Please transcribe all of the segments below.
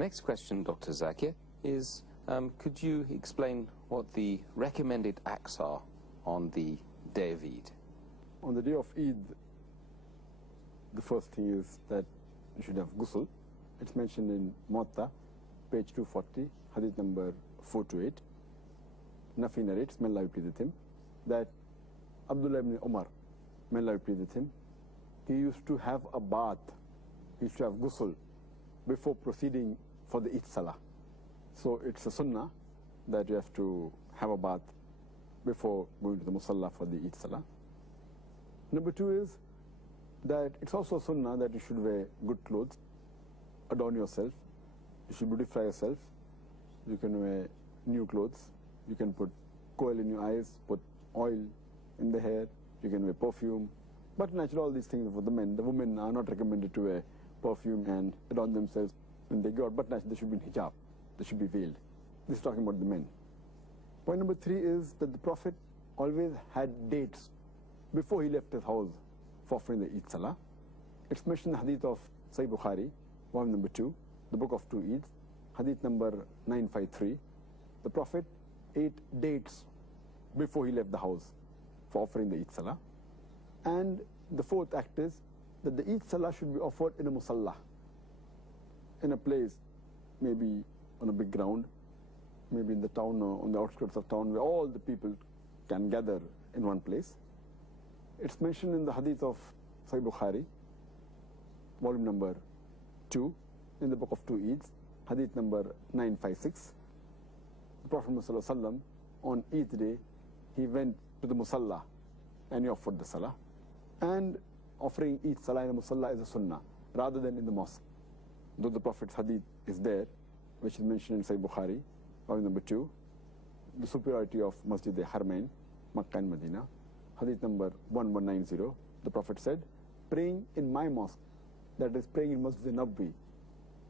Next question, Dr. Zakir, is could you explain what the recommended acts are on the day of Eid? On the day of Eid, the first thing is that you should have ghusl. It's mentioned in Muwatta, page 240, hadith number 428. Nafi narrates, may Allah be pleased with him, that Abdullah ibn Umar, may Allah be pleased with him, he used to have a bath, he used to have ghusl before proceeding for the Eid Salah. So it's a sunnah that you have to have a bath before going to the Musalla for the Eid Salah. Number two is that it's also a sunnah that you should wear good clothes, adorn yourself, you should beautify yourself, you can wear new clothes, you can put coal in your eyes, put oil in the hair, you can wear perfume. But naturally all these things are for the men. The women are not recommended to wear perfume and adorn themselves when they go out, but naturally they should be in hijab, they should be veiled. This is talking about the men. Point number three is that the Prophet always had dates before he left his house for offering the Eid Salah. It's mentioned in the hadith of Sahih Bukhari, volume number 2, the book of 2 Eids, hadith number 953. The Prophet ate dates before he left the house for offering the Eid Salah. And the fourth act is that the Eid Salah should be offered in a musalla, in a place, maybe on a big ground, maybe in the town or on the outskirts of town where all the people can gather in one place. It's mentioned in the hadith of Sahih Bukhari, volume number 2, in the book of 2 Eids, hadith number 956. The Prophet ﷺ, on Eid day, he went to the musalla and he offered the salah. And offering Eid Salah in the musalla is a sunnah, rather than in the mosque. Though the Prophet's hadith is there, which is mentioned in Sahih Bukhari, volume number 2, the superiority of Masjid al-Haramain, Makkah and Medina, hadith number 1190, the Prophet said, praying in my mosque, that is praying in Masjid al-Nabawi,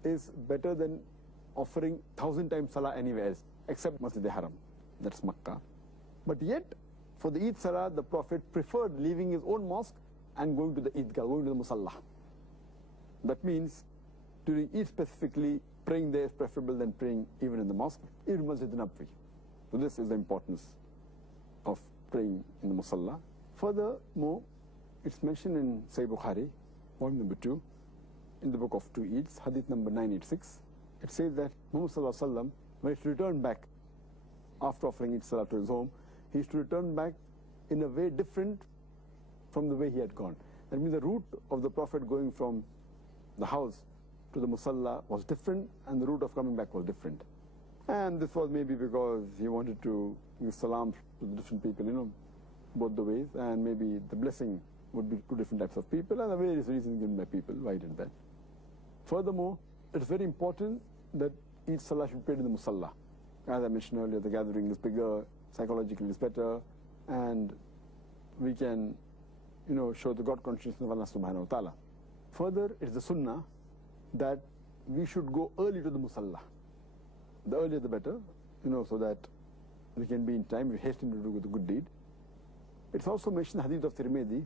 is better than offering 1,000 times salah anywhere else, except Masjid al-Haram, that's Makkah. But yet, for the Eid Salah, the Prophet preferred leaving his own mosque and going to the Eidgah, going to the Musalla. That means, during Eid specifically, praying there is preferable than praying even in the mosque, even Masjid al-Nabawi. So this is the importance of praying in the Musalla. Furthermore, it's mentioned in Sahih Bukhari, volume number 2, in the book of 2 Eids, hadith number 986. It says that Muhammad Sallallahu Alaihi Wasallam, when he returned back after offering Eid Salah to his home, he used to return back in a way different from the way he had gone. That means the route of the Prophet going from the house to the Musalla was different, and the route of coming back was different. And this was maybe because he wanted to give salam to the different people, both the ways, and maybe the blessing would be to different types of people, and the various reasons given by people why he did that. Furthermore, it's very important that each salah should be prayed in the Musalla. As I mentioned earlier, the gathering is bigger, psychologically it's better, and we can, show the God consciousness of Allah subhanahu wa ta'ala. Further, it's the sunnah that we should go early to the Musalla. The earlier the better, so that we can be in time, we hasten to do the good deed. It's also mentioned in the hadith of Tirmidhi,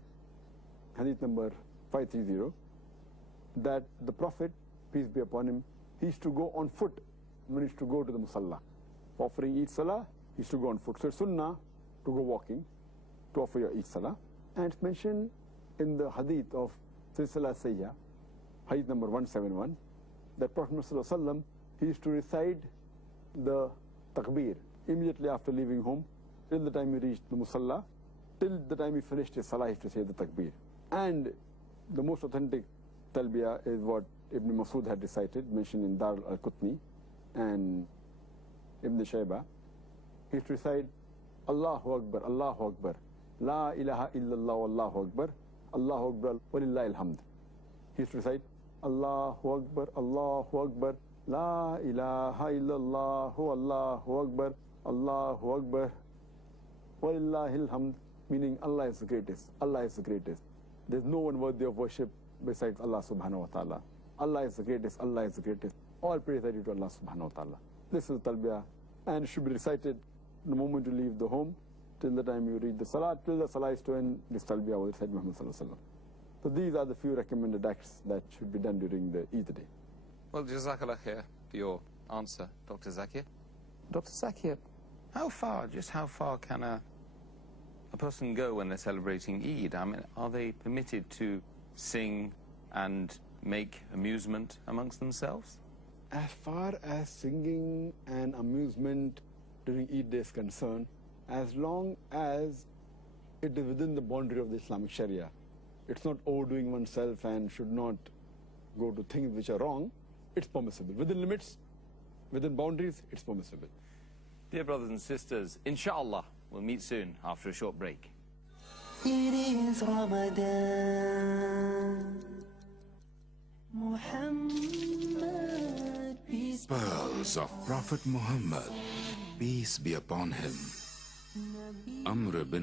hadith number 530, that the Prophet, peace be upon him, he used to go on foot when he used to go to the Musalla. For offering Eid Salah, he used to go on foot. So it's sunnah to go walking to offer your Eid Salah. And it's mentioned in the hadith of Silsila Sayyah, hadith number 171, that Prophet ﷺ, he used to recite the takbir immediately after leaving home, till the time he reached the Musalla, till the time he finished his Salah, he used to say the takbir. And the most authentic talbiyah is what Ibn Masud had recited, mentioned in Dar al-Qutni and Ibn Shaybah. He used to recite, Allahu Akbar, Allahu Akbar, La ilaha illallah, Allahu Akbar, Allahu Akbar, walillahi alhamd. He used to recite, Allahu Akbar, Allahu Akbar, La ilaha illallah, Allahu Akbar, Allahu Akbar, walillahi alhamd, meaning Allah is the greatest, Allah is the greatest. There's no one worthy of worship besides Allah subhanahu wa ta'ala. Allah is the greatest, Allah is the greatest. All praise are due to Allah subhanahu wa ta'ala. This is talbiyah, and it should be recited the moment you leave the home, till the time you read the salah, till the salah is to end, this talbiyah was recited Muhammad Sallallahu Alaihi Wasallam. So these are the few recommended acts that should be done during the Eid day. Well, Jazakallah khair, for your answer, Dr. Zakir. Dr. Zakir, how far can a person go when they're celebrating Eid? I mean, are they permitted to sing and make amusement amongst themselves? As far as singing and amusement during Eid day is concerned, as long as it is within the boundary of the Islamic Sharia, it's not overdoing oneself and should not go to things which are wrong, it's permissible. Within limits, within boundaries, it's permissible. Dear brothers and sisters, inshallah, we'll meet soon after a short break. It is Ramadan. Muhammad, peace be Pearls of Prophet Muhammad, peace be upon him. Amr bin